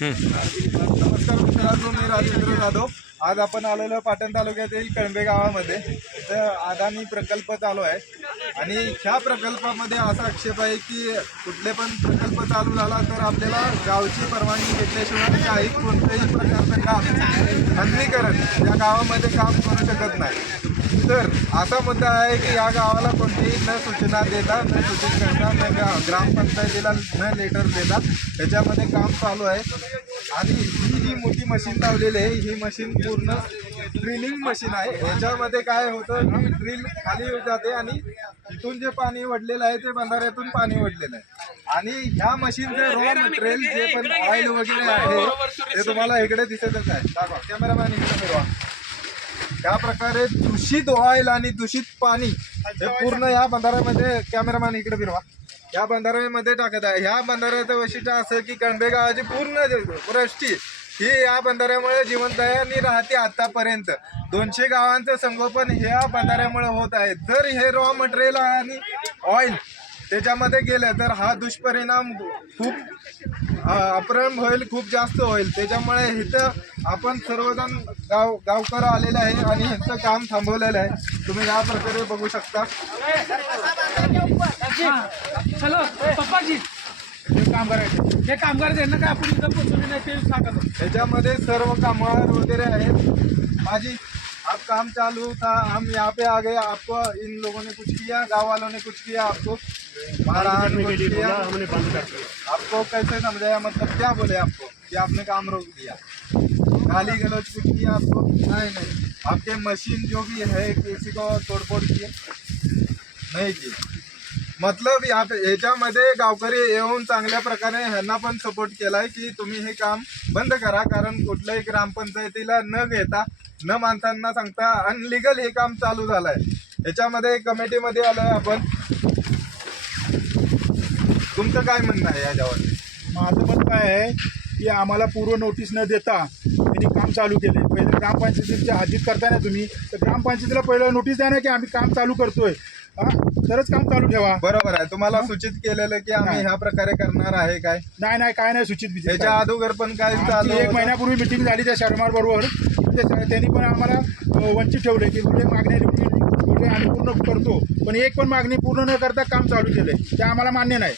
नमस्कार मित्रांनो मी राजेंद्र जाधव. आज आपण आलेलो पाटण तालुक्यातील कळंबे गावामध्ये. तर आदानी प्रकल्प चालू आहे. आणि ह्या प्रकल्पामध्ये असा आक्षेप आहे की कुठले पण प्रकल्प चालू झाला तर आपल्याला गावची परवानगी घेतल्याशिवाय काही कोणत्याही प्रकारचं काम खाजगीकरण या गावामध्ये काम करू शकत नाही. तर असा मुद्दा आहे की या गावाला कोणतीही न सूचना देता न सूचित करता न गा- ग्रामपंचायतीला न लेटर देता त्याच्यामध्ये काम चालू आहे. आणि ही जी मोठी मशीन लावलेली आहे ही मशीन पूर्ण ड्रिलिंग मशीन आहे. याच्यामध्ये काय होतं की ड्रिल खाली जाते आणि इथून जे पाणी वडलेलं आहे ते बंधाऱ्यातून पाणी वडलेलं आहे. आणि ह्या मशीनचे रॉ मटेरियल जे पण ऑइल वगैरे आहे ते तुम्हाला इकडे दिसतच आहे. दाखवा कॅमेरामॅन इकडे फिरवा. ज्या प्रकारे दूषित ऑइल आणि दूषित पाणी हे पूर्ण या बंधाऱ्यामध्ये कॅमेरामॅन इकडे फिरवा. या बंधाऱ्यामध्ये टाकत आहे. ह्या बंधाऱ्याचं वैशिष्ट्य असं की कणबे गावाची पूर्ण वृष्टी ही या बंधाऱ्यामुळे जिवंत आहे आणि राहते आतापर्यंत. दोनशे गावांचं संगोपन ह्या बंधाऱ्यामुळे होत आहे. जर हे रॉ मटेरियल आणि ऑइल त्याच्यामध्ये गेलं तर हा दुष्परिणाम खूप अ, अपरिणाम होईल खूप जास्त होईल. त्याच्यामुळे इथं आपण सर्वजण गाव गावकर आलेले आहे आणि ह्यांचं काम थांबवलेलं आहे. तुम्ही या प्रकारे बघू शकता. हॅलो पप्पाजी. हे काम करायचे. हे कामगार त्यांना काय आपण इथं पोचवले नाही ते सांगत. त्याच्यामध्ये सर्व कामगार वगैरे आहेत. माझी काम चालू था हम यहाँ पे आ गए आपको इन लोगों ने कुछ किया गांव वालों ने कुछ किया आपको कुछ किया। आपको कैसे समझाया मतलब क्या बोले आपको कि आपने काम रोक दिया? गाली गलौज कुछ किया आपको? नहीं नहीं। आपके मशीन जो भी है किसी को तोड़फोड़ किए? नाही की मतलब या याच्यामध्ये गावकरी येऊन चांगल्या प्रकारे ह्यांना पण सपोर्ट केलाय की तुम्ही हे काम बंद करा कारण कुठल्याही ग्रामपंचायतीला न घेता न माणसांना सांगता अनलिगल हे काम चालू झालंय. याच्यामध्ये कमिटीमध्ये आलोय आपण. तुमचं काय म्हणणं आहे याच्यावर? माझं मत काय आहे की आम्हाला पूर्व नोटीस न देता त्यांनी काम चालू केले. पहिले ग्रामपंचायतीच्या हाजीत करताय ना तुम्ही तर ग्रामपंचायतीला पहिलं नोटीस द्या ना की आम्ही काम चालू करतोय. तरच काम चालू ठेवा. बरोबर आहे. तुम्हाला सूचित केलेलं की आम्ही नाही. ह्या प्रकारे करणार आहे काय? नाही नाही काय नाही सूचित त्याच्या. अगोदर पण काय चालू एक? महिन्यापूर्वी मिटिंग झाली त्या शर्मार बरोबर. त्यांनी पण आम्हाला वंचित ठेवले की कुठे मागण्या कुठे आम्ही पूर्ण करतो. पण एक पण मागणी पूर्ण न करता काम चालू केलंय. ते आम्हाला मान्य नाही.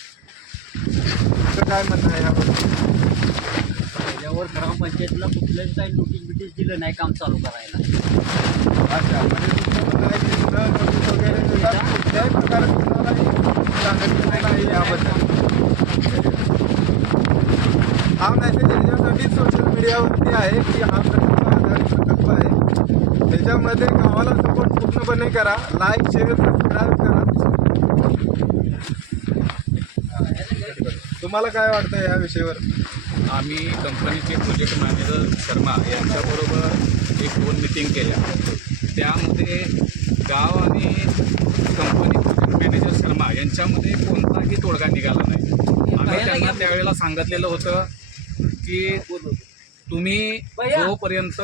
काय म्हणणं आहे याबद्दल? त्याच्यावर ग्रामपंचायतीला कुठलंच काही नोटीस बिटीस दिलं नाही काम चालू करायला. अच्छा म्हणजे तुमचं म्हणणं आहे की न नोटीस वगैरे देता कुठल्याही प्रकारे तुम्हालाही सांगितलेलं हा मेसेज याच्यासाठी सोशल मीडियावरती आहे की हा प्रकल्प आधारित प्रकल्प आहे. त्याच्यामध्ये गावाला सपोर्ट पूर्णपणे करा. लाईक शेअर सबस्क्राईब करा. तुम्हाला काय वाटतं या विषयावर? आम्ही कंपनीचे प्रोजेक्ट मॅनेजर शर्मा यांच्याबरोबर एक दोन मिटिंग केल्या. त्यामध्ये गाव आणि कंपनी मॅनेजर शर्मा यांच्यामध्ये कोणताही तोडगा निघाला नाही. आम्ही त्यांना त्यावेळेला सांगितलेलं होतं की तुम्ही जोपर्यंत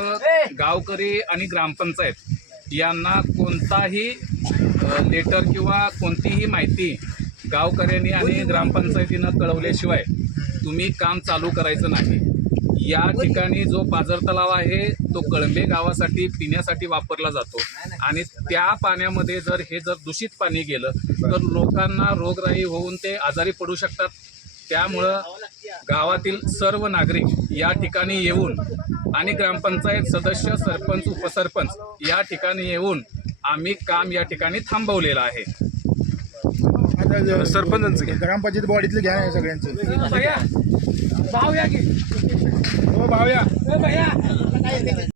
गावकरी आणि ग्रामपंचायत यांना कोणताही लेटर किंवा कोणतीही माहिती गावकऱ्यांनी आणि ग्रामपंचायतीनं कळवल्याशिवाय तुम्ही काम चालू करायचं नाही. या ठिकाणी जो पाझर तलाव आहे तो कळंबे गावासाठी पिण्यासाठी वापरला जातो. आणि त्या पाण्यामध्ये जर हे जर दूषित पाणी गेलं तर लोकांना रोगराई होऊन ते आजारी पडू शकतात. त्यामुळं गावातील सर्व नागरिक या ठिकाणी येऊन आणि ग्रामपंचायत सदस्य सरपंच उपसरपंच या ठिकाणी येऊन आम्ही काम या ठिकाणी थांबवलेलं आहे. आता सरपंचांचं घ्या. ग्रामपंचायत बॉडीतलं घ्या सगळ्यांचं. भाव या की. हो भैया.